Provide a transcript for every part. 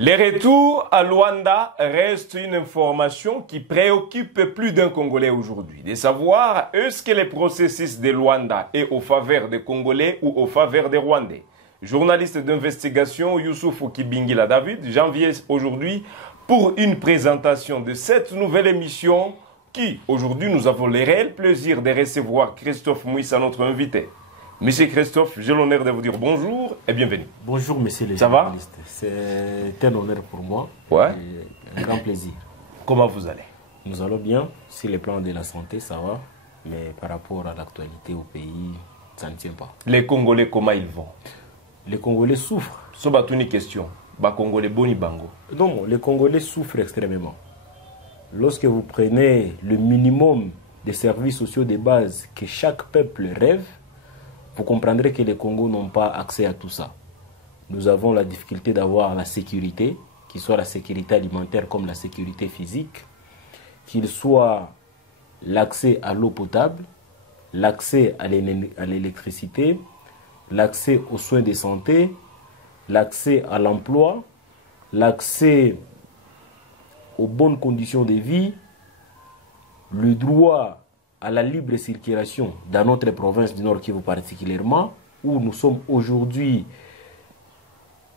Les retours à Luanda restent une information qui préoccupe plus d'un Congolais aujourd'hui. De savoir, est-ce que le processus de Luanda est au faveur des Congolais ou au faveur des Rwandais? Journaliste d'investigation Youssouf Kibingila David, j'enviais aujourd'hui pour une présentation de cette nouvelle émission qui, aujourd'hui, nous avons le réel plaisir de recevoir Christophe Mouissa, notre invité. Monsieur Christophe, j'ai l'honneur de vous dire bonjour et bienvenue. Bonjour, monsieur les journalistes. C'est un honneur pour moi. Ouais. Et un grand plaisir. Comment vous allez? Nous allons bien. Sur le plan de la santé, ça va. Mais par rapport à l'actualité au pays, ça ne tient pas. Les Congolais, comment ils vont? Les Congolais souffrent. C'est une question. Les Congolais, boni bango. Non, les Congolais souffrent extrêmement. Lorsque vous prenez le minimum des services sociaux de base que chaque peuple rêve, vous comprendrez que les Congos n'ont pas accès à tout ça. Nous avons la difficulté d'avoir la sécurité, qu'il soit la sécurité alimentaire comme la sécurité physique, qu'il soit l'accès à l'eau potable, l'accès à l'électricité, l'accès aux soins de santé, l'accès à l'emploi, l'accès aux bonnes conditions de vie, le droit à la libre circulation dans notre province du Nord Kivu particulièrement, où nous sommes aujourd'hui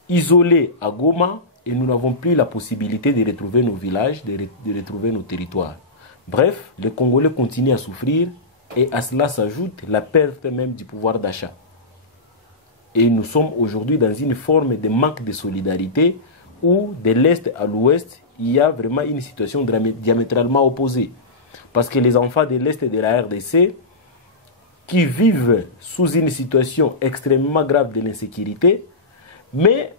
isolés à Goma et nous n'avons plus la possibilité de retrouver nos villages, de retrouver nos territoires. Bref, les Congolais continuent à souffrir et à cela s'ajoute la perte même du pouvoir d'achat. Et nous sommes aujourd'hui dans une forme de manque de solidarité où de l'Est à l'Ouest, il y a vraiment une situation diamétralement opposée. Parce que les enfants de l'Est et de la RDC, qui vivent sous une situation extrêmement grave de l'insécurité, mais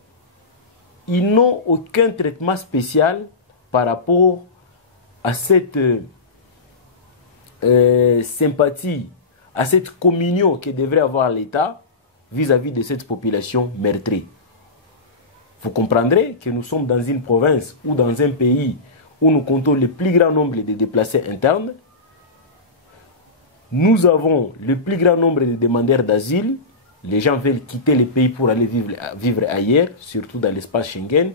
ils n'ont aucun traitement spécial par rapport à cette sympathie, à cette communion que devrait avoir l'État vis-à-vis de cette population meurtrie. Vous comprendrez que nous sommes dans une province ou dans un pays où nous comptons le plus grand nombre de déplacés internes. Nous avons le plus grand nombre de demandeurs d'asile. Les gens veulent quitter le pays pour aller vivre ailleurs, surtout dans l'espace Schengen.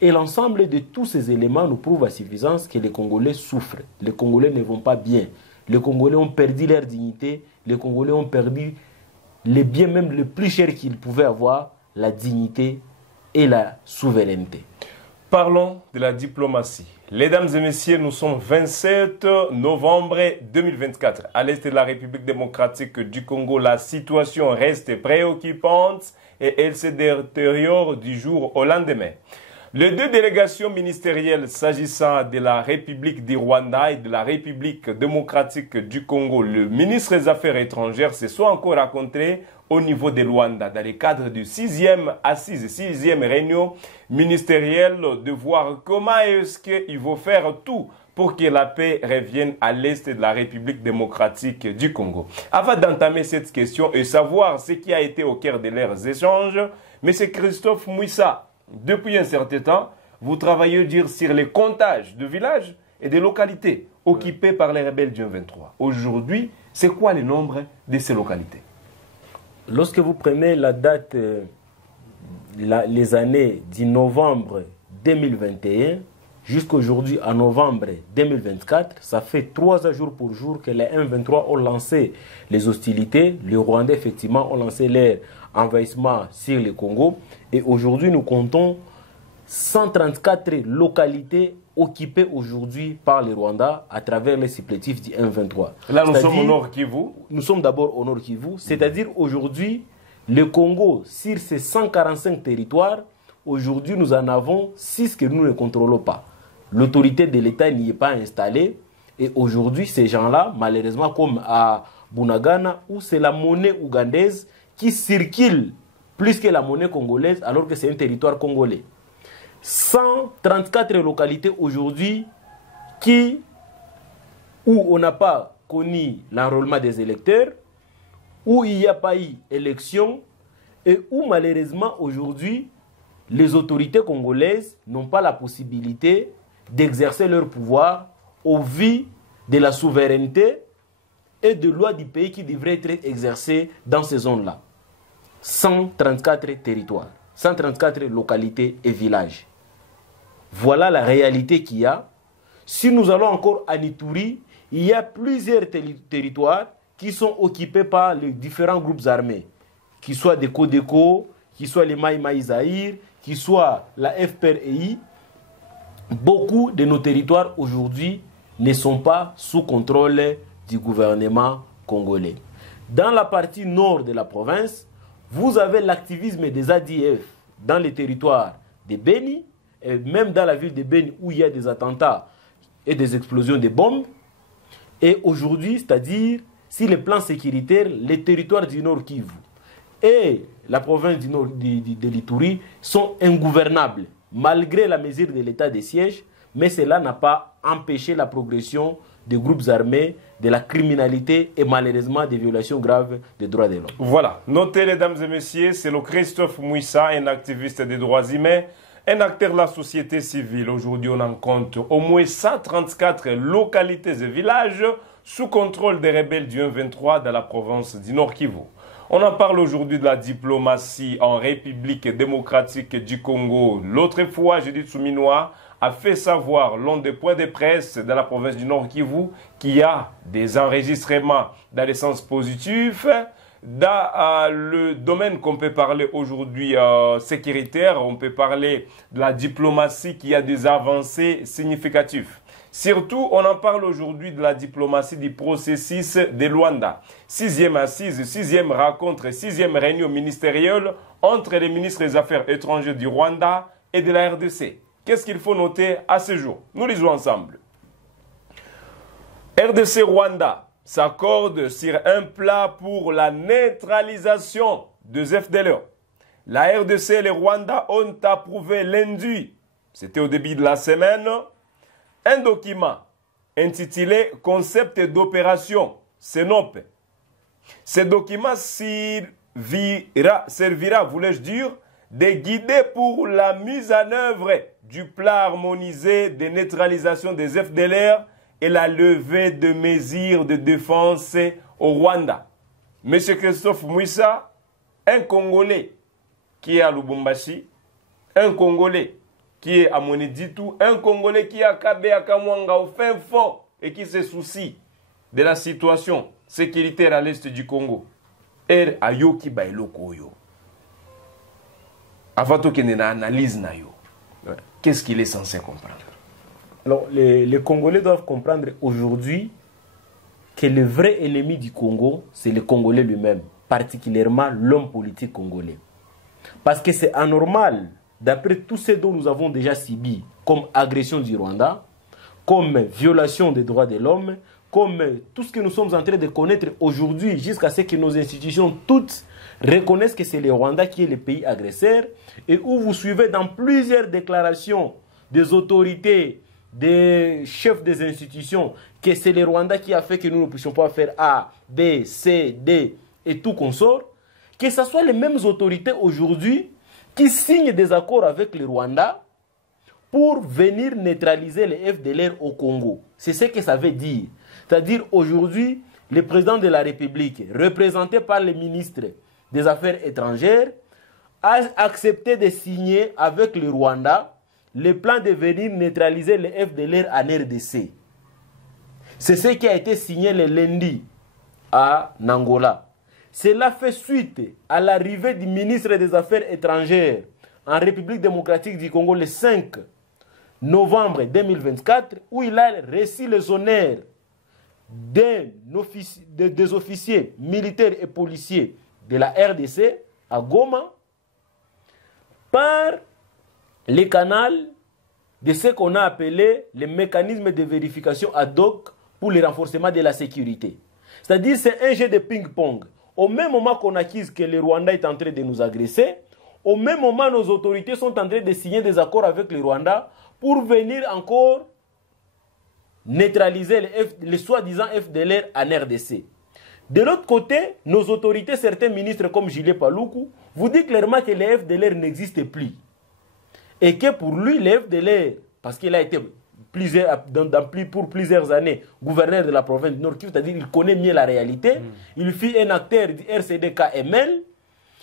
Et l'ensemble de tous ces éléments nous prouve à suffisance que les Congolais souffrent. Les Congolais ne vont pas bien. Les Congolais ont perdu leur dignité. Les Congolais ont perdu les biens même le plus cher qu'ils pouvaient avoir, la dignité et la souveraineté. Parlons de la diplomatie. Mesdames et messieurs, nous sommes 27 novembre 2024. À l'est de la République démocratique du Congo, la situation reste préoccupante et elle se détériore du jour au lendemain. Les deux délégations ministérielles s'agissant de la République du Rwanda et de la République démocratique du Congo, le ministre des Affaires étrangères se sont encore rencontrés au niveau de Luanda dans le cadre du 6e réunion ministérielle de voir comment est-ce qu'il faut faire tout pour que la paix revienne à l'est de la République démocratique du Congo. Avant d'entamer cette question et savoir ce qui a été au cœur de leurs échanges, M. Christophe Mouissa, depuis un certain temps, vous travaillez sur les comptages de villages et de localités occupées par les rebelles du M23. Aujourd'hui, c'est quoi le nombre de ces localités? Lorsque vous prenez la date, les années du novembre 2021 jusqu'aujourd'hui à novembre 2024, ça fait 3 jours pour jour que les M23 ont lancé les hostilités. Les Rwandais, effectivement, ont lancé leur envahissement sur le Congo. Et aujourd'hui, nous comptons 134 localités occupées aujourd'hui par les Rwandais à travers les supplétifs du M23. Là, nous sommes au Nord Kivu. Nous sommes d'abord au Nord Kivu. C'est-à-dire aujourd'hui, le Congo, sur ces 145 territoires, aujourd'hui, nous en avons 6 que nous ne contrôlons pas. L'autorité de l'État n'y est pas installée. Et aujourd'hui, ces gens-là, malheureusement, comme à Bunagana, où c'est la monnaie ougandaise qui circule plus que la monnaie congolaise, alors que c'est un territoire congolais. 134 localités aujourd'hui où on n'a pas connu l'enrôlement des électeurs, où il n'y a pas eu élection et où malheureusement aujourd'hui les autorités congolaises n'ont pas la possibilité d'exercer leur pouvoir au vu de la souveraineté et de lois du pays qui devraient être exercées dans ces zones-là. 134 territoires, 134 localités et villages. Voilà la réalité qu'il y a. Si nous allons encore à Ituri, il y a plusieurs territoires qui sont occupés par les différents groupes armés, qui soient des Codeco, qui soient les Maï Maï Zahir, qui soient la FPRI. Beaucoup de nos territoires aujourd'hui ne sont pas sous contrôle du gouvernement congolais. Dans la partie nord de la province, vous avez l'activisme des ADF dans les territoires de Beni, et même dans la ville de Beni où il y a des attentats et des explosions de bombes. Et aujourd'hui, c'est-à-dire, si les plans sécuritaires, les territoires du Nord Kivu et la province du Nord de l'Ituri sont ingouvernables, malgré la mesure de l'état de siège, mais cela n'a pas empêché la progression des groupes armés, de la criminalité et malheureusement des violations graves des droits de l'homme. Voilà, notez mesdames et messieurs, c'est le Christophe Mouissa, un activiste des droits humains, un acteur de la société civile. Aujourd'hui, on en compte au moins 134 localités et villages sous contrôle des rebelles du 1-23 dans la province du Nord Kivu. On en parle aujourd'hui de la diplomatie en République démocratique du Congo. L'autre fois, Judith Souminois a fait savoir lors des points de presse dans la province du Nord Kivu qu'il y a des enregistrements dans le sens positif. Dans le domaine qu'on peut parler aujourd'hui sécuritaire, on peut parler de la diplomatie qui a des avancées significatives. Surtout, on en parle aujourd'hui de la diplomatie du processus de Luanda. 6e assise, 6e rencontre, 6e réunion ministérielle entre les ministres des Affaires étrangères du Rwanda et de la RDC. Qu'est-ce qu'il faut noter à ce jour? Nous lisons ensemble. RDC-Rwanda s'accorde sur un plan pour la neutralisation des FDLR. La RDC et le Rwanda ont approuvé lundi, c'était au début de la semaine, un document intitulé « Concept d'opération CENOP ». Ce document servira, voulais-je dire, de guider pour la mise en œuvre du plan harmonisé de neutralisation des FDLR et la levée de mesures de défense au Rwanda. M. Christophe Mouissa, un Congolais qui est à Lubumbashi, un Congolais qui est à Moneditu, un Congolais qui est à Kabe, à Kamwanga, au fin fond, et qui se soucie de la situation sécuritaire à l'est du Congo. Er ayoki bailoko yo. Avant qu'il y ait une analyse, qu'est-ce qu'il est censé comprendre? Alors, les Congolais doivent comprendre aujourd'hui que le vrai ennemi du Congo, c'est le Congolais lui-même, particulièrement l'homme politique congolais. Parce que c'est anormal, d'après tout ce dont nous avons déjà subi, comme agression du Rwanda, comme violation des droits de l'homme, comme tout ce que nous sommes en train de connaître aujourd'hui, jusqu'à ce que nos institutions toutes reconnaissent que c'est le Rwanda qui est le pays agresseur, et où vous suivez dans plusieurs déclarations des autorités, des chefs des institutions, que c'est le Rwanda qui a fait que nous ne puissions pas faire A, B, C, D et tout consort, que ce soit les mêmes autorités aujourd'hui qui signent des accords avec le Rwanda pour venir neutraliser les FDLR au Congo. C'est ce que ça veut dire. C'est-à-dire aujourd'hui, le président de la République, représenté par le ministre des Affaires étrangères, a accepté de signer avec le Rwanda le plan de venir neutraliser les FDLR en RDC. C'est ce qui a été signé le lundi à Angola. Cela fait suite à l'arrivée du ministre des Affaires étrangères en République démocratique du Congo le 5 novembre 2024, où il a reçu les honneurs des officiers militaires et policiers de la RDC à Goma par les canaux de ce qu'on a appelé les mécanismes de vérification ad hoc pour le renforcement de la sécurité. C'est-à-dire c'est un jeu de ping-pong. Au même moment qu'on accuse que le Rwanda est en train de nous agresser, au même moment nos autorités sont en train de signer des accords avec le Rwanda pour venir encore neutraliser les soi-disant FDLR en RDC. De l'autre côté, nos autorités, certains ministres comme Julien Paluku, vous disent clairement que les FDLR n'existent plus. Et que pour lui, les FDLR, parce qu'il a été pour plusieurs années gouverneur de la province du Nord, c'est-à-dire qu'il connaît mieux la réalité, il fut un acteur du RCD-KML,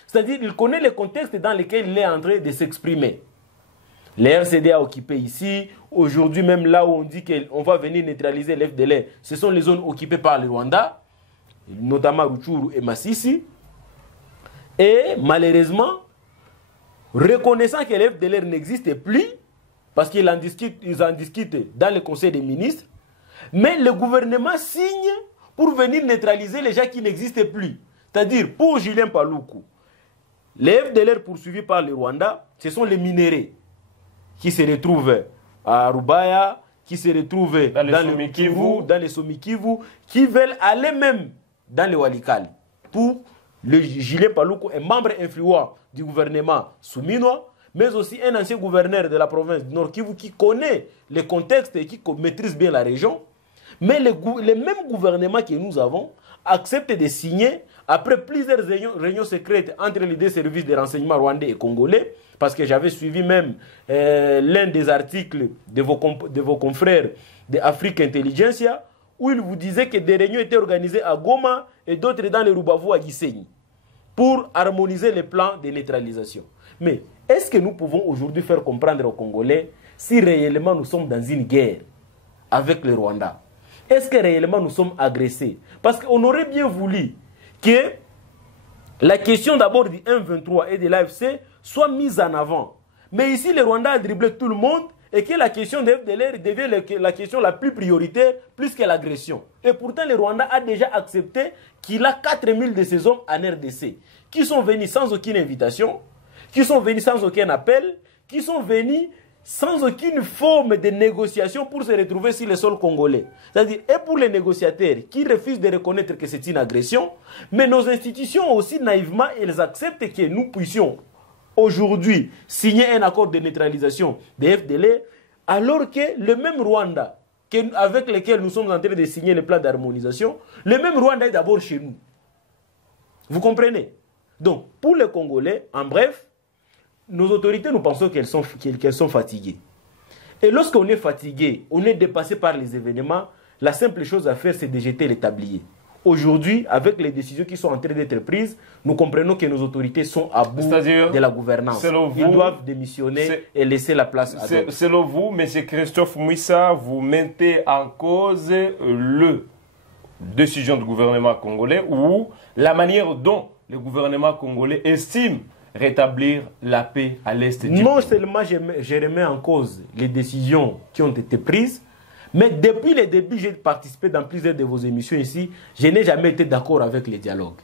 c'est-à-dire qu'il connaît le contexte dans lequel il est en train de s'exprimer. Les RCD a occupé ici. Aujourd'hui, même là où on dit qu'on va venir neutraliser les FDLR, ce sont les zones occupées par le Rwanda, notamment Rutshuru et Masisi. Et malheureusement, reconnaissant que les FDLR n'existent plus, parce qu'ils en discutent dans le Conseil des ministres, mais le gouvernement signe pour venir neutraliser les gens qui n'existent plus. C'est-à-dire, pour Julien Paluku, les FDLR poursuivis par le Rwanda, ce sont les minéraux qui se retrouvent à Rubaya, qui se retrouvent dans les Somikivu, qui veulent aller même dans le Walikale. Pour le Julien Paluku, un membre influent du gouvernement souminois, mais aussi un ancien gouverneur de la province du Nord Kivu qui connaît le contexte et qui maîtrise bien la région. Mais le même gouvernement que nous avons accepte de signer, après plusieurs réunions secrètes entre les deux services de renseignement rwandais et congolais, parce que j'avais suivi même l'un des articles de vos confrères d'Afrique Intelligentsia, où il vous disait que des réunions étaient organisées à Goma et d'autres dans le Rubavu à Gisenyi, pour harmoniser les plans de neutralisation. Mais est-ce que nous pouvons aujourd'hui faire comprendre aux Congolais si réellement nous sommes dans une guerre avec le Rwanda? Est-ce que réellement nous sommes agressés? Parce qu'on aurait bien voulu que la question d'abord du M23 et de l'AFC soit mise en avant. Mais ici, le Rwanda a dribblé tout le monde et que la question de FDLR devient la question la plus prioritaire, plus que l'agression. Et pourtant, le Rwanda a déjà accepté qu'il a 4000 de ses hommes en RDC, qui sont venus sans aucune invitation, qui sont venus sans aucun appel, qui sont venus sans aucune forme de négociation pour se retrouver sur le sol congolais. C'est-à-dire, et pour les négociateurs qui refusent de reconnaître que c'est une agression, mais nos institutions aussi, naïvement, elles acceptent que nous puissions aujourd'hui signer un accord de neutralisation des FDLR, alors que le même Rwanda avec lequel nous sommes en train de signer le plan d'harmonisation, le même Rwanda est d'abord chez nous. Vous comprenez? Donc, pour les Congolais, en bref, nos autorités, nous pensons qu'elles sont fatiguées. Et lorsqu'on est fatigué, on est dépassé par les événements, la simple chose à faire, c'est de jeter les tabliers. Aujourd'hui, avec les décisions qui sont en train d'être prises, nous comprenons que nos autorités sont à bout de la gouvernance. Ils doivent démissionner et laisser la place à d'autres. Selon vous, M. Christophe Mouissa, vous mettez en cause le décision du gouvernement congolais ou la manière dont le gouvernement congolais estime rétablir la paix à l'est du Non seulement je remets en cause les décisions qui ont été prises, mais depuis le début, j'ai participé dans plusieurs de vos émissions ici, je n'ai jamais été d'accord avec les dialogues.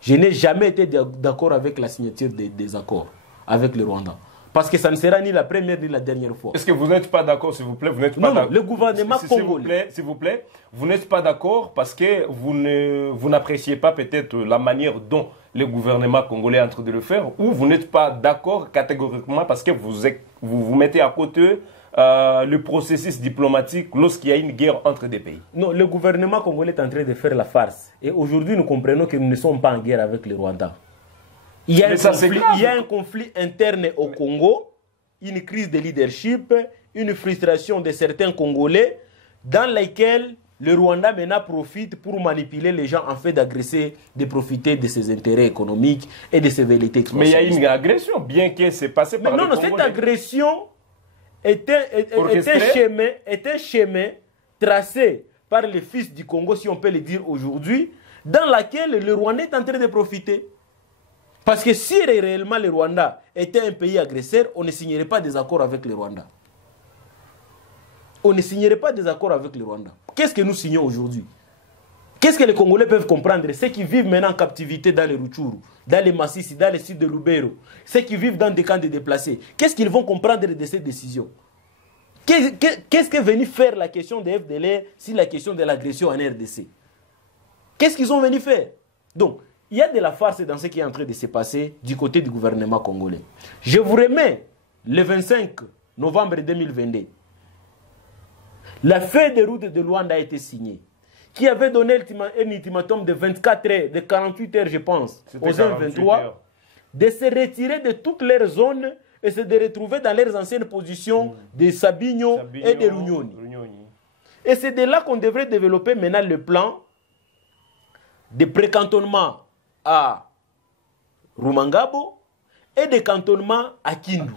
Je n'ai jamais été d'accord avec la signature des accords avec le Rwanda. Parce que ça ne sera ni la première ni la dernière fois. Est-ce que vous n'êtes pas d'accord, s'il vous plaît? Vous n'êtes pas d'accord. Le gouvernement congolais. S'il vous plaît, vous n'êtes pas d'accord parce que vous n'appréciez pas peut-être la manière dont le gouvernement congolais est en train de le faire, ou vous n'êtes pas d'accord catégoriquement parce que vous mettez à côté le processus diplomatique lorsqu'il y a une guerre entre des pays. Non, le gouvernement congolais est en train de faire la farce. Et aujourd'hui, nous comprenons que nous ne sommes pas en guerre avec le Rwanda. Il y a un conflit interne au Congo, une crise de leadership, une frustration de certains Congolais dans laquelle le Rwanda maintenant profite pour manipuler les gens en fait d'agresser, de profiter de ses intérêts économiques et de ses velléités expansionnistes. Mais il y a une agression, bien que c'est passé par les Congolais. Non, cette agression était un chemin tracé par les fils du Congo, si on peut le dire aujourd'hui, dans laquelle le Rwanda est en train de profiter. Parce que si réellement le Rwanda était un pays agresseur, on ne signerait pas des accords avec le Rwanda. On ne signerait pas des accords avec le Rwanda. Qu'est-ce que nous signons aujourd'hui? Qu'est-ce que les Congolais peuvent comprendre? Ceux qui vivent maintenant en captivité dans les Rutshuru, dans les Masisi, dans les sites de Lubero, ceux qui vivent dans des camps de déplacés, qu'est-ce qu'ils vont comprendre de cette décision? Qu'est-ce qu'est venu faire la question des FDLR si la question de l'agression en RDC? Qu'est-ce qu'ils ont venu faire? Donc, il y a de la farce dans ce qui est en train de se passer du côté du gouvernement congolais. Je vous remets le 25 novembre 2022. La feuille de route de Luanda a été signée, qui avait donné un ultimatum de 24 heures, de 48 heures, je pense, aux M23, de se retirer de toutes leurs zones et de retrouver dans leurs anciennes positions de Sabinyo et de Runyoni. Et c'est de là qu'on devrait développer maintenant le plan de précantonnement à Rumangabo et de cantonnement à Kindu.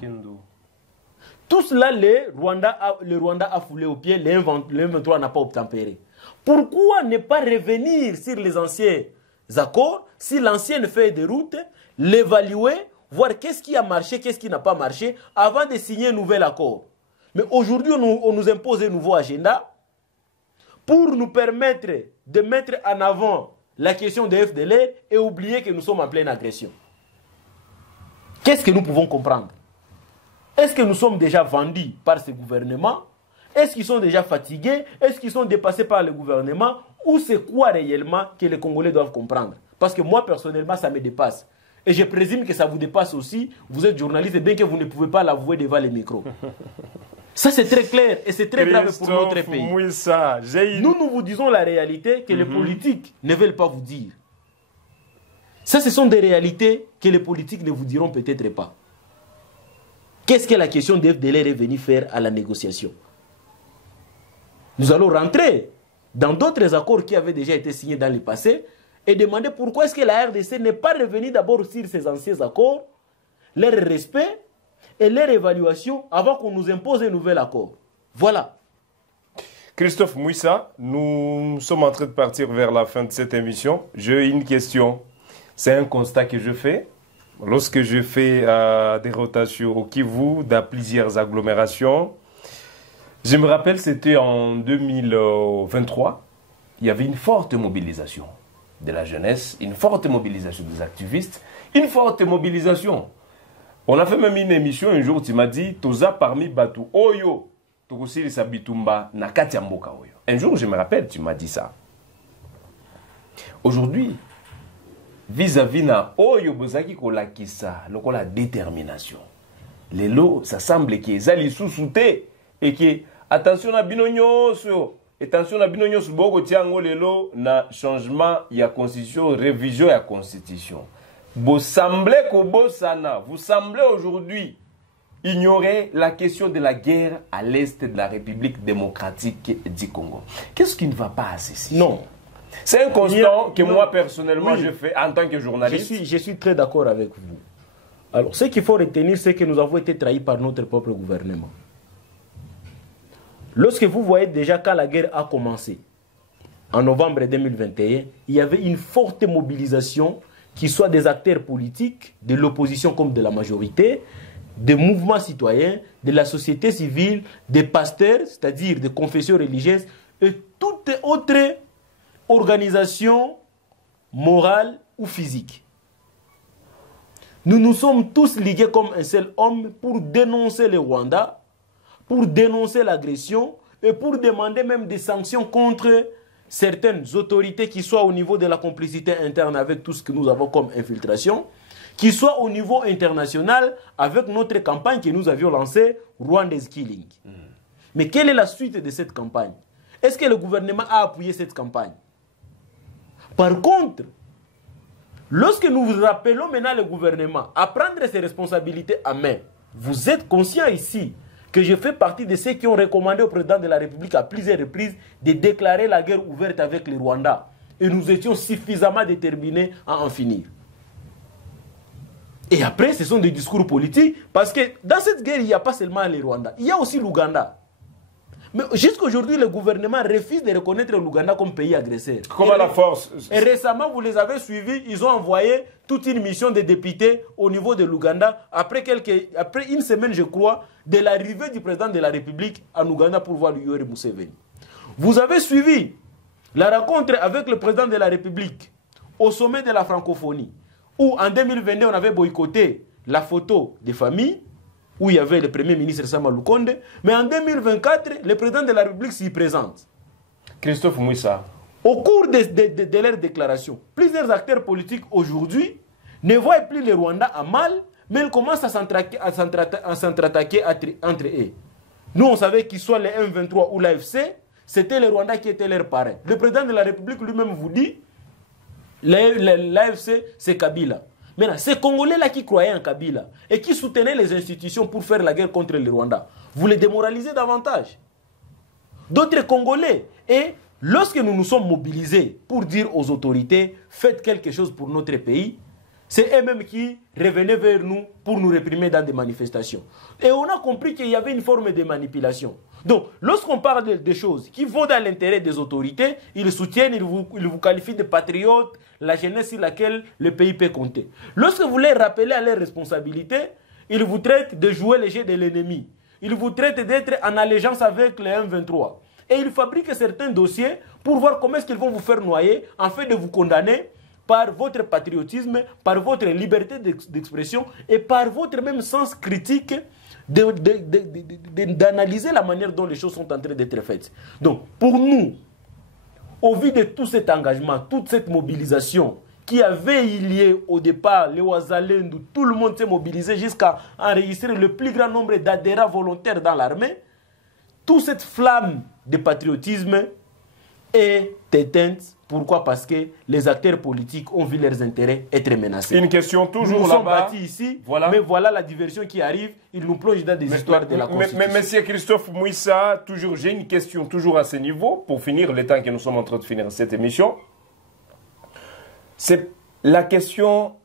Tout cela, le Rwanda a foulé au pied, le M23 n'a pas obtempéré. Pourquoi ne pas revenir sur les anciens accords, si l'ancienne feuille de route, l'évaluer, voir qu'est-ce qui a marché, qu'est-ce qui n'a pas marché, avant de signer un nouvel accord. Mais aujourd'hui, on nous impose un nouveau agenda pour nous permettre de mettre en avant la question de FDLR et oublier que nous sommes en pleine agression. Qu'est-ce que nous pouvons comprendre? Est-ce que nous sommes déjà vendus par ce gouvernement? Est-ce qu'ils sont déjà fatigués? Est-ce qu'ils sont dépassés par le gouvernement? Ou c'est quoi réellement que les Congolais doivent comprendre? Parce que moi, personnellement, ça me dépasse. Et je présume que ça vous dépasse aussi. Vous êtes journaliste, bien que vous ne pouvez pas l'avouer devant les micros. Ça, c'est très clair et c'est très grave pour notre pays. Nous vous disons la réalité que les politiques ne veulent pas vous dire. Ça, ce sont des réalités que les politiques ne vous diront peut-être pas. Qu'est-ce que la question de FDLR est venue faire à la négociation? Nous allons rentrer dans d'autres accords qui avaient déjà été signés dans le passé et demander pourquoi est-ce que la RDC n'est pas revenue d'abord sur ces anciens accords, leur respect et leur évaluation avant qu'on nous impose un nouvel accord. Voilà. Christophe Mouissa, nous sommes en train de partir vers la fin de cette émission. J'ai une question. C'est un constat que je fais. Lorsque je fais des rotations au Kivu, dans plusieurs agglomérations, je me rappelle, c'était en 2023, il y avait une forte mobilisation de la jeunesse, une forte mobilisation des activistes, une forte mobilisation. On a fait même une émission, un jour, tu m'as dit, Toza parmi Batu, Oyo, Tokosiri Sabitumba, Nakati Amboka Oyo. Un jour, je me rappelle, tu m'as dit ça. Aujourd'hui, vis-à-vis na Oyo Bozaki Kolakisa, la détermination. Les lots, ça semble qu'ils zali sous-souté et que, attention à Binonyoso, attention à Binonyoso, Bogo Tiango Lelo, na changement, il y a constitution, révision, il y a constitution. Vous semblez vous semblez aujourd'hui ignorer la question de la guerre à l'est de la République démocratique du Congo. Qu'est-ce qui ne va pas à ceci? Non. C'est un constat que moi personnellement je fais en tant que journaliste. Je suis très d'accord avec vous. Alors, ce qu'il faut retenir, c'est que nous avons été trahis par notre propre gouvernement. Lorsque vous voyez déjà quand la guerre a commencé, en novembre 2021, il y avait une forte mobilisation, qui soit des acteurs politiques, de l'opposition comme de la majorité, des mouvements citoyens, de la société civile, des pasteurs, c'est-à-dire des confessions religieuses, et toute autre organisation morale ou physique. Nous nous sommes tous ligués comme un seul homme pour dénoncer le Rwanda, pour dénoncer l'agression et pour demander même des sanctions contre certaines autorités qui soient au niveau de la complicité interne avec tout ce que nous avons comme infiltration, qui soient au niveau international avec notre campagne que nous avions lancée, Rwanda's Killing. Mais quelle est la suite de cette campagne? Est-ce que le gouvernement a appuyé cette campagne? Par contre, lorsque nous rappelons maintenant le gouvernement à prendre ses responsabilités à main, vous êtes conscient ici que je fais partie de ceux qui ont recommandé au président de la République à plusieurs reprises de déclarer la guerre ouverte avec le Rwanda. Et nous étions suffisamment déterminés à en finir. Et après, ce sont des discours politiques, parce que dans cette guerre, il n'y a pas seulement le Rwanda, il y a aussi l'Ouganda. Mais jusqu'à aujourd'hui, le gouvernement refuse de reconnaître l'Ouganda comme pays agresseur. Comment la force? Et récemment, vous les avez suivis, ils ont envoyé toute une mission de députés au niveau de l'Ouganda, après une semaine, je crois, de l'arrivée du président de la République en Ouganda pour voir Yoweri Museveni. Vous avez suivi la rencontre avec le président de la République au sommet de la francophonie, où en 2022, on avait boycotté la photo des familles, où il y avait le premier ministre Sama Lukonde, mais en 2024, le président de la République s'y présente. Christophe Mouissa. Au cours de leurs déclarations, plusieurs acteurs politiques aujourd'hui ne voient plus le Rwanda à mal, mais ils commencent à s'entre-attaquer entre eux. Nous, on savait qu'ils soient les M23 ou l'AFC, c'était le Rwanda qui était leur parrain. Le président de la République lui-même vous dit, l'AFC, c'est Kabila. Maintenant, ces Congolais-là qui croyaient en Kabila et qui soutenaient les institutions pour faire la guerre contre le Rwanda, vous les démoralisez davantage. D'autres Congolais. Et lorsque nous nous sommes mobilisés pour dire aux autorités, faites quelque chose pour notre pays, c'est eux-mêmes qui revenaient vers nous pour nous réprimer dans des manifestations. Et on a compris qu'il y avait une forme de manipulation. Donc, lorsqu'on parle de choses qui vont dans l'intérêt des autorités, ils soutiennent, ils vous qualifient de patriotes, la jeunesse sur laquelle le pays peut compter. Lorsque vous les rappelez à leurs responsabilités, ils vous traitent de jouer les jeux de l'ennemi. Ils vous traitent d'être en allégeance avec les M23. Et ils fabriquent certains dossiers pour voir comment est-ce qu'ils vont vous faire noyer afin de vous condamner par votre patriotisme, par votre liberté d'expression et par votre même sens critique d'analyser la manière dont les choses sont en train d'être faites. Donc, pour nous, au vu de tout cet engagement, toute cette mobilisation qui avait lié au départ, les Ouazalendou, tout le monde s'est mobilisé jusqu'à enregistrer le plus grand nombre d'adhérents volontaires dans l'armée, toute cette flamme de patriotisme est éteinte. Pourquoi? Parce que les acteurs politiques ont vu leurs intérêts être menacés. Une question toujours là-bas. Nous sommes bâtis ici, mais voilà la diversion qui arrive. Ils nous plongent dans des histoires de la Constitution. Mais monsieur Christophe Mouissa, j'ai une question toujours à ce niveau, pour finir, le temps que nous sommes en train de finir cette émission. C'est la question,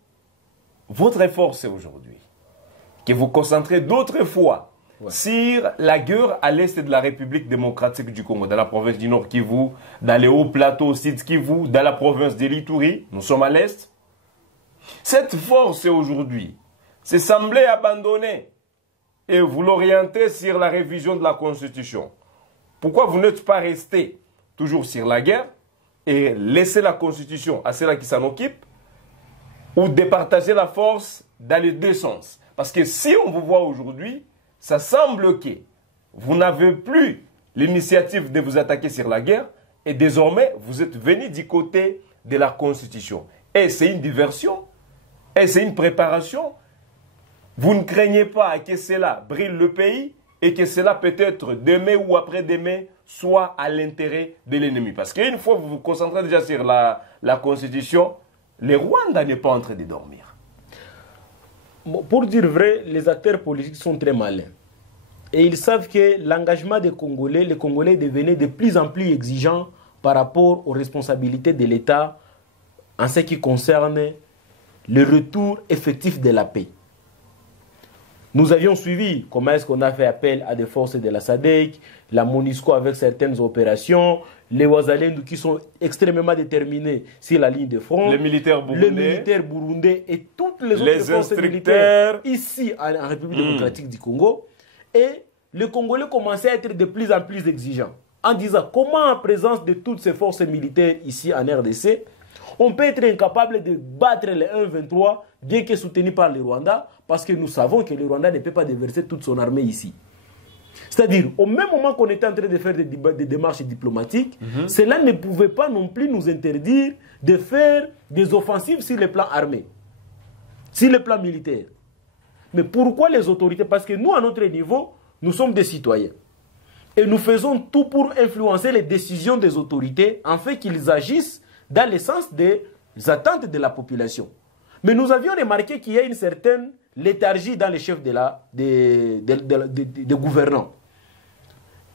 votre effort c'est aujourd'hui, que vous concentrez d'autres fois sur la guerre à l'est de la République démocratique du Congo, dans la province du Nord Kivu, dans les hauts plateaux Sud Kivu, dans la province de l'Ituri, nous sommes à l'est. Cette force aujourd'hui s'est semblée abandonnée et vous l'orientez sur la révision de la Constitution. Pourquoi vous n'êtes pas resté toujours sur la guerre et laisser la Constitution à ceux-là qui s'en occupent, ou départager la force dans les deux sens? Parce que si on vous voit aujourd'hui, ça semble que vous n'avez plus l'initiative de vous attaquer sur la guerre et désormais vous êtes venu du côté de la Constitution. Et c'est une diversion, et c'est une préparation. Vous ne craignez pas que cela brille le pays et que cela peut-être demain ou après-demain soit à l'intérêt de l'ennemi. Parce qu'une fois que vous vous concentrez déjà sur la Constitution, le Rwanda n'est pas en train de dormir. Pour dire vrai, les acteurs politiques sont très malins. Et ils savent que l'engagement des Congolais, les Congolais devenaient de plus en plus exigeants par rapport aux responsabilités de l'État en ce qui concerne le retour effectif de la paix. Nous avions suivi comment est-ce qu'on a fait appel à des forces de la SADC, la MONUSCO avec certaines opérations, les Ouazalendou qui sont extrêmement déterminés sur la ligne de front, les militaires burundais et toutes les autres forces militaires ici en République démocratique du Congo. Et les Congolais commençaient à être de plus en plus exigeants en disant comment en présence de toutes ces forces militaires ici en RDC, on peut être incapable de battre les 1-23 bien que soutenu par le Rwanda, parce que nous savons que le Rwanda ne peut pas déverser toute son armée ici. C'est-à-dire, au même moment qu'on était en train de faire des démarches diplomatiques, cela ne pouvait pas non plus nous interdire de faire des offensives sur le plan armé, sur le plan militaire. Mais pourquoi les autorités? Parce que nous, à notre niveau, nous sommes des citoyens. Et nous faisons tout pour influencer les décisions des autorités afin qu'ils agissent dans le sens des attentes de la population. Mais nous avions remarqué qu'il y a une certaine léthargie dans les chefs des gouvernants.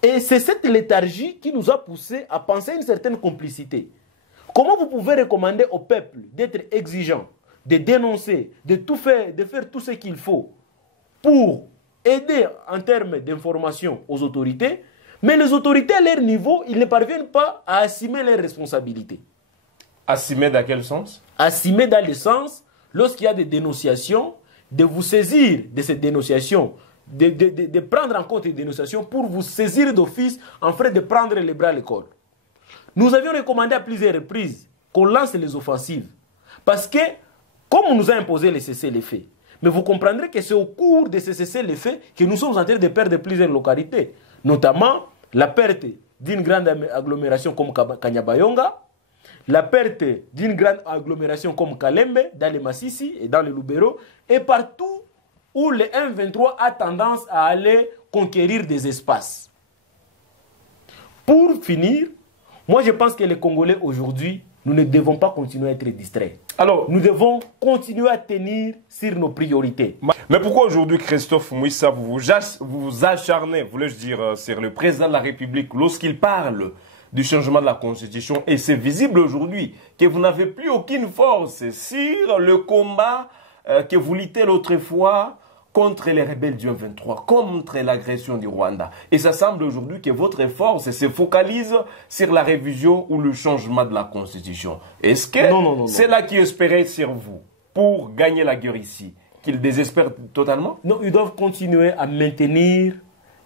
Et c'est cette léthargie qui nous a poussé à penser à une certaine complicité. Comment vous pouvez recommander au peuple d'être exigeant, de dénoncer, de faire tout ce qu'il faut pour aider en termes d'information aux autorités, mais les autorités à leur niveau, ils ne parviennent pas à assumer leurs responsabilités. Assumer dans quel sens? Assumer dans le sens, lorsqu'il y a des dénonciations, de vous saisir de ces dénonciations, de prendre en compte les dénonciations pour vous saisir d'office en train de prendre les bras à l'école. Nous avions recommandé à plusieurs reprises qu'on lance les offensives. Parce que, comme on nous a imposé les cessez-les-feux, mais vous comprendrez que c'est au cours de ces cessez-les-feux que nous sommes en train de perdre plusieurs localités. Notamment la perte d'une grande agglomération comme Kanyabayonga, la perte d'une grande agglomération comme Kalembe, dans les Massissi et dans le Lubero, et partout où le M23 a tendance à aller conquérir des espaces. Pour finir, moi je pense que les Congolais aujourd'hui, nous ne devons pas continuer à être distraits. Alors, nous devons continuer à tenir sur nos priorités. Mais pourquoi aujourd'hui, Christophe Mouissa, vous vous acharnez, voulais-je dire, sur le président de la République lorsqu'il parle du changement de la Constitution. Et c'est visible aujourd'hui que vous n'avez plus aucune force sur le combat que vous luttez l'autre fois contre les rebelles du M23, contre l'agression du Rwanda. Et ça semble aujourd'hui que votre force se focalise sur la révision ou le changement de la Constitution. Est-ce que c'est là qu'ils espéraient sur vous pour gagner la guerre ici, qu'ils désespèrent totalement? Non, ils doivent continuer à maintenir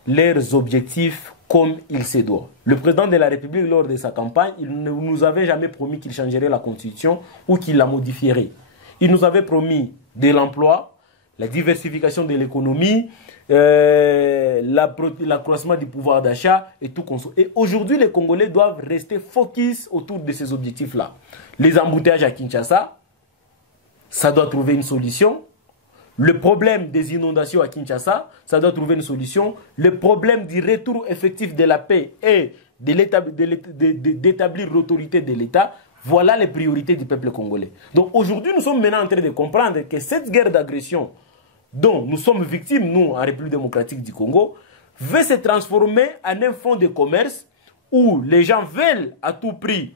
leurs objectifs comme il se doit. Le président de la République, lors de sa campagne, il ne nous avait jamais promis qu'il changerait la Constitution ou qu'il la modifierait. Il nous avait promis de l'emploi, la diversification de l'économie, l'accroissement du pouvoir d'achat et tout. Et aujourd'hui, les Congolais doivent rester focus autour de ces objectifs-là. Les embouteillages à Kinshasa, ça doit trouver une solution. Le problème des inondations à Kinshasa, ça doit trouver une solution. Le problème du retour effectif de la paix et d'établir l'autorité de l'État, voilà les priorités du peuple congolais. Donc aujourd'hui, nous sommes maintenant en train de comprendre que cette guerre d'agression dont nous sommes victimes, nous, en République démocratique du Congo, veut se transformer en un fonds de commerce où les gens veulent à tout prix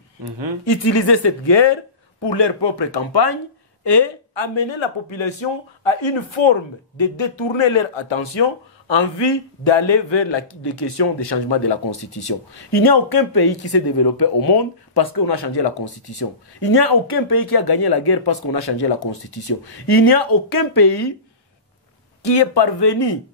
utiliser cette guerre pour leur propre campagne et amener la population à une forme de détourner leur attention en vue d'aller vers les questions de changement de la Constitution. Il n'y a aucun pays qui s'est développé au monde parce qu'on a changé la Constitution. Il n'y a aucun pays qui a gagné la guerre parce qu'on a changé la Constitution. Il n'y a aucun pays qui est parvenu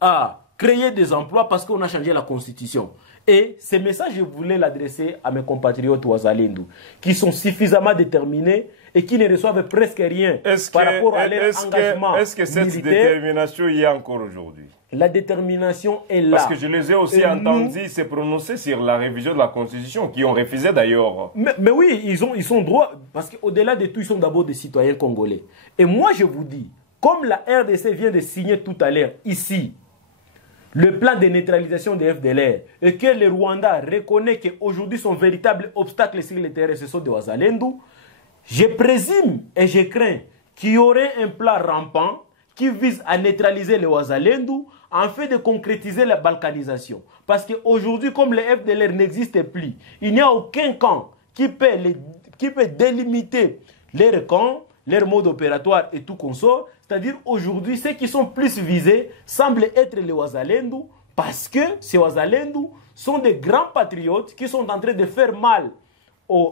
à créer des emplois parce qu'on a changé la Constitution. Et ce message, je voulais l'adresser à mes compatriotes Ouazalendou, qui sont suffisamment déterminés et qui ne reçoivent presque rien par rapport à leur engagement militaire. Est-ce que cette détermination y est encore aujourd'hui? La détermination est là. Parce que je les ai aussi entendus se prononcer sur la révision de la Constitution, qui ont refusé d'ailleurs. Mais oui, ils sont droits, parce qu'au-delà de tout, ils sont d'abord des citoyens congolais. Et moi, je vous dis, comme la RDC vient de signer tout à l'heure, ici, le plan de neutralisation des FDLR, et que le Rwanda reconnaît qu'aujourd'hui son véritable obstacle sur le terrain, ce sont des Ouazalendou, je présume et je crains qu'il y aurait un plan rampant qui vise à neutraliser les Ouazalendou en fait de concrétiser la balkanisation. Parce qu'aujourd'hui, comme les FDLR n'existent plus, il n'y a aucun camp qui peut délimiter leurs camps, leur mode opératoire et tout consort. C'est-à-dire aujourd'hui, ceux qui sont plus visés semblent être les Ouazalendou parce que ces Ouazalendou sont des grands patriotes qui sont en train de faire mal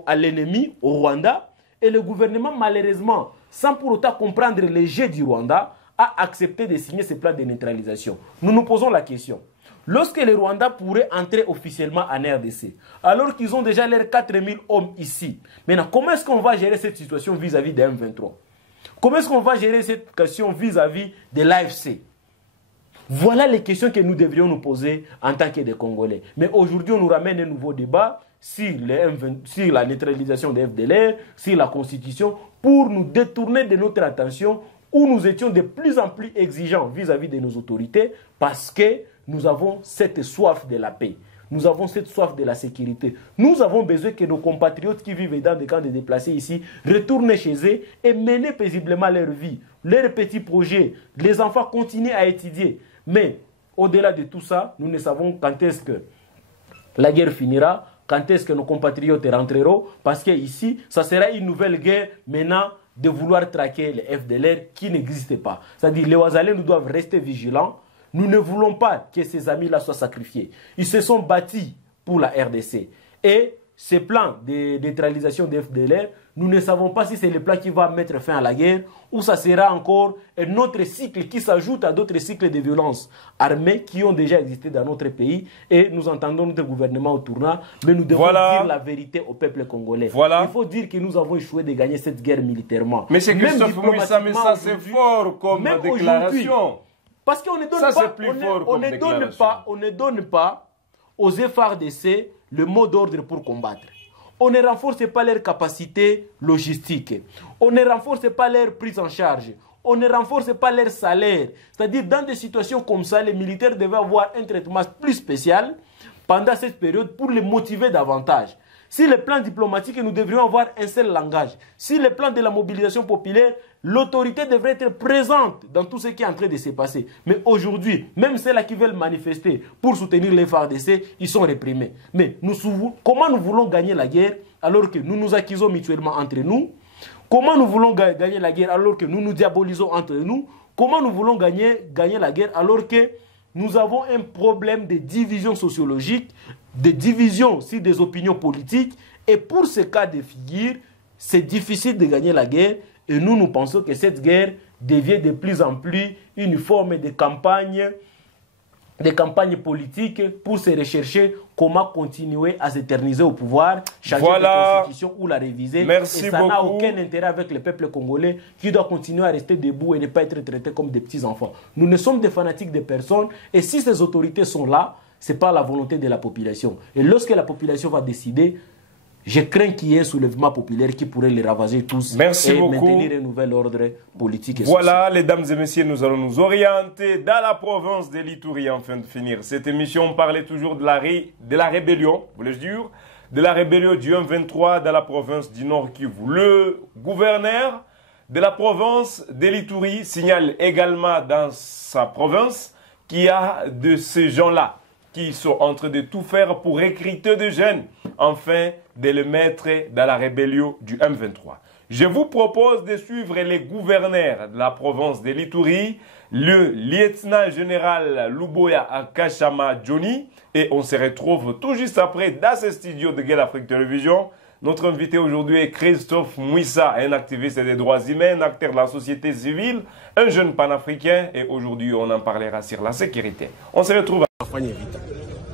à l'ennemi, au Rwanda. Et le gouvernement, malheureusement, sans pour autant comprendre les jeux du Rwanda, a accepté de signer ce plan de neutralisation. Nous nous posons la question. Lorsque le Rwanda pourrait entrer officiellement en RDC, alors qu'ils ont déjà leurs 4000 hommes ici, maintenant, comment est-ce qu'on va gérer cette situation vis-à-vis des M23? Comment est-ce qu'on va gérer cette question vis-à-vis de l'AFC? Voilà les questions que nous devrions nous poser en tant que des Congolais. Mais aujourd'hui, on nous ramène un nouveau débat sur la neutralisation des FDLR, sur la Constitution, pour nous détourner de notre attention où nous étions de plus en plus exigeants vis-à-vis de nos autorités parce que nous avons cette soif de la paix. Nous avons cette soif de la sécurité. Nous avons besoin que nos compatriotes qui vivent dans des camps de déplacés ici retournent chez eux et mènent paisiblement leur vie, leurs petits projets. Les enfants continuent à étudier. Mais au-delà de tout ça, nous ne savons quand est-ce que la guerre finira, quand est-ce que nos compatriotes rentreront, parce qu'ici, ça sera une nouvelle guerre maintenant de vouloir traquer les FDLR qui n'existent pas. C'est-à-dire les Ouazalendou doivent rester vigilants. Nous ne voulons pas que ces amis-là soient sacrifiés. Ils se sont bâtis pour la RDC. Et ce plan de neutralisation des FDLR, nous ne savons pas si c'est le plan qui va mettre fin à la guerre ou ça sera encore un autre cycle qui s'ajoute à d'autres cycles de violence armées qui ont déjà existé dans notre pays. Et nous entendons notre gouvernement au tournant, mais nous devons dire la vérité au peuple congolais. Il faut dire que nous avons échoué de gagner cette guerre militairement. Mais c'est Christophe Mouissa, mais ça c'est fort comme déclaration. Parce qu'on ne donne pas aux FARDC le mot d'ordre pour combattre. On ne renforce pas leurs capacités logistiques. On ne renforce pas leur prise en charge. On ne renforce pas leur salaire. C'est-à-dire, dans des situations comme ça, les militaires devaient avoir un traitement plus spécial pendant cette période pour les motiver davantage. Si le plan diplomatique, nous devrions avoir un seul langage. Si le plan de la mobilisation populaire, l'autorité devrait être présente dans tout ce qui est en train de se passer. Mais aujourd'hui, même ceux-là qui veulent manifester pour soutenir les FARDC, ils sont réprimés. Mais comment nous voulons gagner la guerre alors que nous nous accusons mutuellement entre nous? Comment nous voulons gagner la guerre alors que nous nous diabolisons entre nous? Comment nous voulons gagner la guerre alors que nous avons un problème de division sociologique, de division sur des opinions politiques? Et pour ce cas de figure, c'est difficile de gagner la guerre. Et nous pensons que cette guerre devient de plus en plus une forme de campagne politiques pour se rechercher comment continuer à s'éterniser au pouvoir, changer la constitution ou la réviser. Merci et ça n'a aucun intérêt avec le peuple congolais qui doit continuer à rester debout et ne pas être traité comme des petits-enfants. Nous ne sommes des fanatiques de personne et si ces autorités sont là, ce n'est pas la volonté de la population. Et lorsque la population va décider, je crains qu'il y ait un soulèvement populaire qui pourrait les ravager tous. Merci et beaucoup. Maintenir un nouvel ordre politique et voilà, social. mesdames et messieurs, nous allons nous orienter dans la province de l'Ituri afin de finir cette émission. On parlait toujours de la rébellion, voulais-je dire, de la rébellion du M23 dans la province du Nord Kivu. Le gouverneur de la province de l'Ituri signale également dans sa province qu'il y a de ces gens-là qui sont en train de tout faire pour recruter des jeunes, afin de les mettre dans la rébellion du M23. Je vous propose de suivre les gouverneurs de la province de l'Ituri, le lieutenant général Luboya Akashama Johnny, et on se retrouve tout juste après dans ce studio de Gueule Afrique Télévision. Notre invité aujourd'hui est Christophe Mouissa, un activiste des droits humains, un acteur de la société civile, un jeune panafricain, et aujourd'hui on en parlera sur la sécurité. On se retrouve à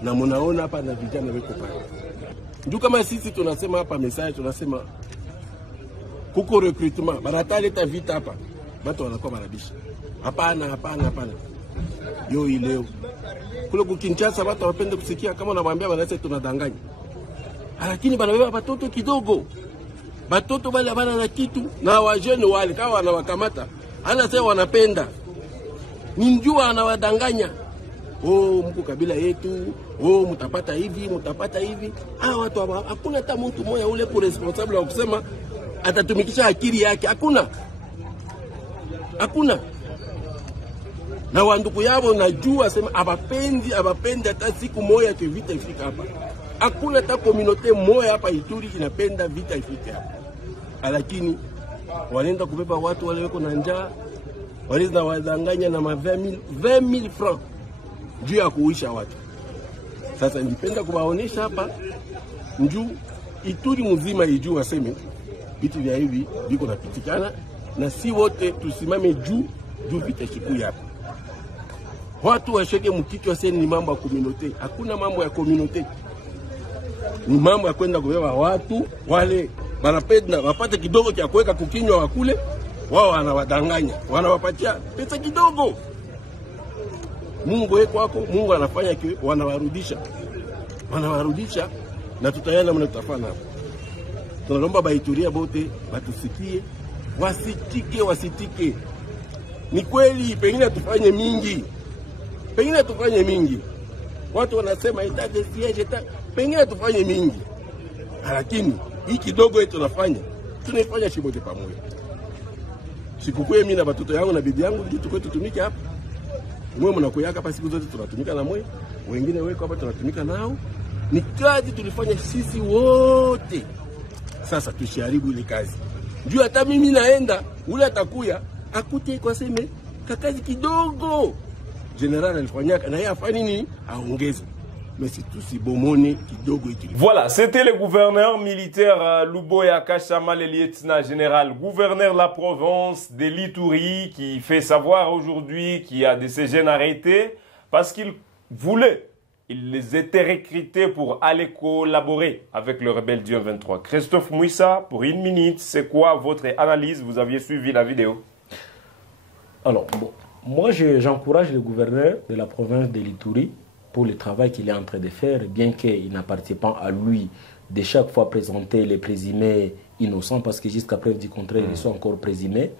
na munaona hapa na vijana weko pale. Ndio kama sisi tunasema hapa message tunasema kuko recruitment. Banataleta vita hapa. Watu wanakuwa marabisha. Hapana. Yo ileo. Kule kukinchasa watu wapende kusikia kama unamwambia wanasema tunadanganya. Lakini banabeba watoto kidogo. Watoto wale bana na kitu na wajeni wale kama wanawakamata. Anasema wanapenda. Ni njua anawadanganya. Oh, mko kabila yetu, oh, mtapata hivi. Watu hakuna hata mtu mmoja ule ku responsable wa kusema atatumikisha akili yake. Hakuna. Na wanduku yao najua sema abapendi hata siku moja ke vita ifika hapa. Hakuna hata community moja hapa Ituri inapenda vita ifike hapa. Lakini wanaenda kubeba watu wale wako na njaa, waliza wadanganya na 20,000 francs. Juu ya kuisha watu. Sasa nipenda kuwaonesha hapa njuu Ituri mzima ijuu waseme vitu vya hivi viko napitikana na si wote tusimame juu vita siku hapa. Watu washeke mkichwa sasa ni mambo ya community. Hakuna mambo ya community. Ni mambo ya kwenda kubeba watu wale wanapenda wapate kidogo cha kuweka kukinywa wakule, wao wanawadanganya. Wanawapatia pesa kidogo. Mungu weko wako, Mungu anafanya kiwe, wanawarudisha na tutaenda mna tutafanya hapo. Tunaomba Baituria bote batusikie, wasitike. Ni kweli pengine tufanye mingi. Watu wanasema itaje siege pengine tufanye mingi. Lakini hii kidogo yetu tunaifanya shibote pamoja. Sikukuu mimi na watoto yangu na bibi yangu tukwe tutumike hapa. Mwe mnakoyaka hapa siku zote tunatumika na mwe, wengine weko hapa tunatumika nao. Ni kazi tulifanya sisi wote. Sasa tushiharibu ile kazi. Njoo hata mimi naenda, ule atakuya, akute kwa seme kakazi kidogo. General alifanyaka na yeye afanye nini? Aongeze. Mais c'est tout si bomone kidogo itu. Voilà, c'était le gouverneur militaire Luboya Kashama, le lieutenant général, gouverneur de la province de l'Ituri, qui fait savoir aujourd'hui qu'il y a de ces jeunes arrêtés parce qu'ils voulaient, ils les étaient recrutés pour aller collaborer avec le rebelle du M23. Christophe Mouissa, pour 1 minute, c'est quoi votre analyse? Vous aviez suivi la vidéo. Alors, moi j'encourage le gouverneur de la province de l'Ituri pour le travail qu'il est en train de faire, bien qu'il n'appartient pas à lui de chaque fois présenter les présumés innocents, parce que jusqu'à preuve du contraire, ils sont encore présumés.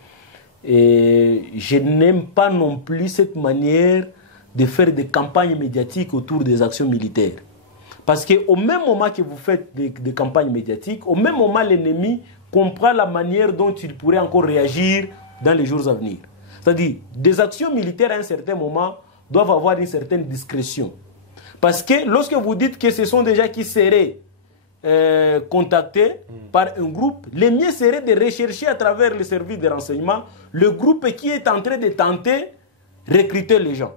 Et je n'aime pas non plus cette manière de faire des campagnes médiatiques autour des actions militaires. Parce qu'au même moment que vous faites des campagnes médiatiques, au même moment, l'ennemi comprend la manière dont il pourrait encore réagir dans les jours à venir. C'est-à-dire, des actions militaires à un certain moment doivent avoir une certaine discrétion. Parce que lorsque vous dites que ce sont des gens qui seraient contactés par un groupe, le mieux serait de rechercher à travers le service de renseignement le groupe qui est en train de tenter de recruter les gens.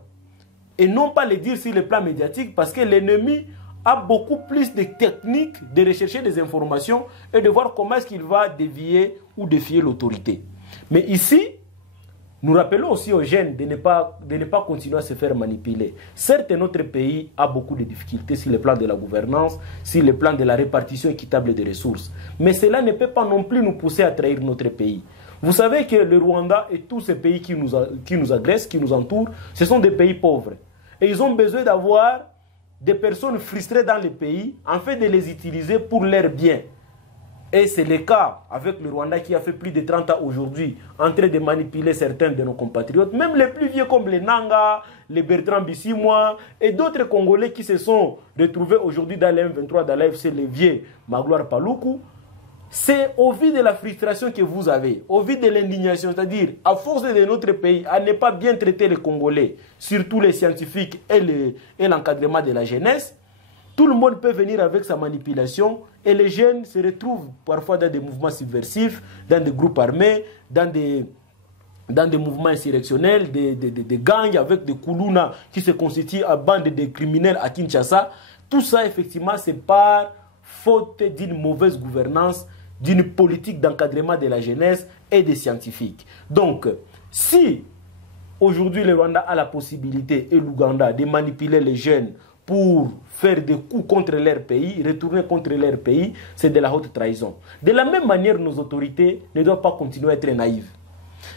Et non pas le dire sur le plan médiatique, parce que l'ennemi a beaucoup plus de techniques de rechercher des informations et de voir comment est-ce qu'il va dévier ou défier l'autorité. Mais ici, nous rappelons aussi aux jeunes de ne pas continuer à se faire manipuler. Certes, notre pays a beaucoup de difficultés sur le plan de la gouvernance, sur le plan de la répartition équitable des ressources. Mais cela ne peut pas non plus nous pousser à trahir notre pays. Vous savez que le Rwanda et tous ces pays qui nous agressent, qui nous entourent, ce sont des pays pauvres. Et ils ont besoin d'avoir des personnes frustrées dans le pays afin de les utiliser pour leur bien. Et c'est le cas avec le Rwanda qui a fait plus de 30 ans aujourd'hui en train de manipuler certains de nos compatriotes, même les plus vieux comme les Nanga, les Bertrand Bissimois et d'autres Congolais qui se sont retrouvés aujourd'hui dans l'M23, dans l'AFC, les vieux Magloire Paluku. C'est au vu de la frustration que vous avez, au vu de l'indignation, c'est-à-dire à force de notre pays à ne pas bien traiter les Congolais, surtout les scientifiques et l'encadrement de la jeunesse, tout le monde peut venir avec sa manipulation et les jeunes se retrouvent parfois dans des mouvements subversifs, dans des groupes armés, dans des mouvements insurrectionnels, des gangs avec des koulouna qui se constituent à bandes de criminels à Kinshasa. Tout ça, effectivement, c'est par faute d'une mauvaise gouvernance, d'une politique d'encadrement de la jeunesse et des scientifiques. Donc, si aujourd'hui le Rwanda a la possibilité et l'Ouganda de manipuler les jeunes pour faire des coups contre leur pays, retourner contre leur pays, c'est de la haute trahison. De la même manière, nos autorités ne doivent pas continuer à être naïves.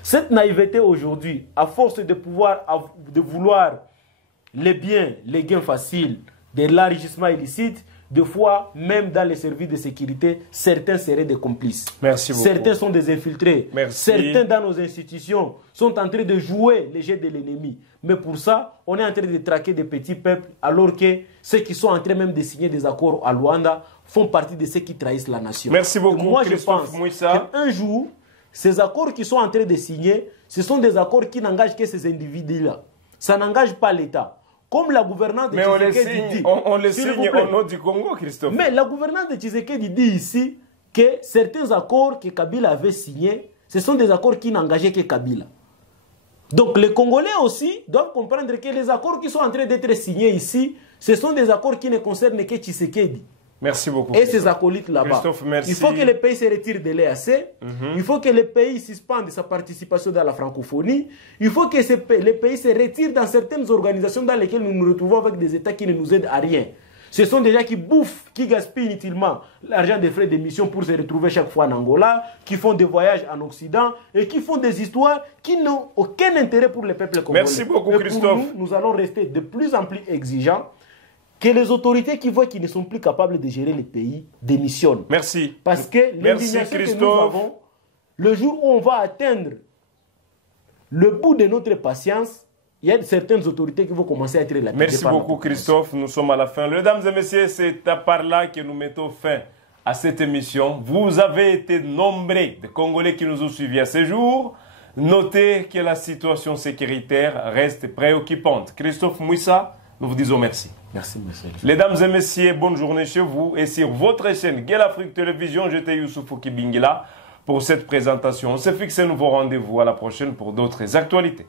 Cette naïveté aujourd'hui, à force de vouloir les biens, les gains faciles, de l'enrichissement illicite, des fois, même dans les services de sécurité, certains seraient des complices. Merci beaucoup. Certains sont des infiltrés. Merci. Certains dans nos institutions sont en train de jouer les jeux de l'ennemi. Mais pour ça, on est en train de traquer des petits peuples, alors que ceux qui sont en train même de signer des accords à Luanda font partie de ceux qui trahissent la nation. Merci beaucoup, moi, Christophe Mouissa. Je pense qu'un jour, ces accords qui sont en train de signer, ce sont des accords qui n'engagent que ces individus-là. Ça n'engage pas l'État. Comme la gouvernance de Tshisekedi dit. On le signe au nom du Congo, Christophe. Mais la gouvernance de Tshisekedi dit ici que certains accords que Kabila avait signés, ce sont des accords qui n'engageaient que Kabila. Donc les Congolais aussi doivent comprendre que les accords qui sont en train d'être signés ici, ce sont des accords qui ne concernent que Tshisekedi. Merci beaucoup. Et ses acolytes là-bas. Christophe, merci. Il faut que le pays se retire de l'EAC. Il faut que le pays suspende sa participation dans la francophonie. Il faut que le pays se retire dans certaines organisations dans lesquelles nous nous retrouvons avec des États qui ne nous aident à rien. Ce sont des gens qui bouffent, qui gaspillent inutilement l'argent des frais d'émission pour se retrouver chaque fois en Angola, qui font des voyages en Occident et qui font des histoires qui n'ont aucun intérêt pour le peuple congolais. Merci beaucoup, Christophe. Nous allons rester de plus en plus exigeants. Que les autorités qui voient qu'ils ne sont plus capables de gérer le pays démissionnent. Merci. Parce que l'indignation que nous avons, le jour où on va atteindre le bout de notre patience, il y a certaines autorités qui vont commencer à être lapidées. Merci beaucoup, Christophe. Nous sommes à la fin. Mesdames et messieurs, c'est par là que nous mettons fin à cette émission. Vous avez été nombreux de Congolais qui nous ont suivis à ce jour. Notez que la situation sécuritaire reste préoccupante. Christophe Mouissa, nous vous disons merci. Merci, monsieur. Mesdames et messieurs, bonne journée chez vous et sur votre chaîne Gueule Afrique Télévision. J'étais Youssoufou Kibingila pour cette présentation. On se fixe un nouveau rendez-vous à la prochaine pour d'autres actualités.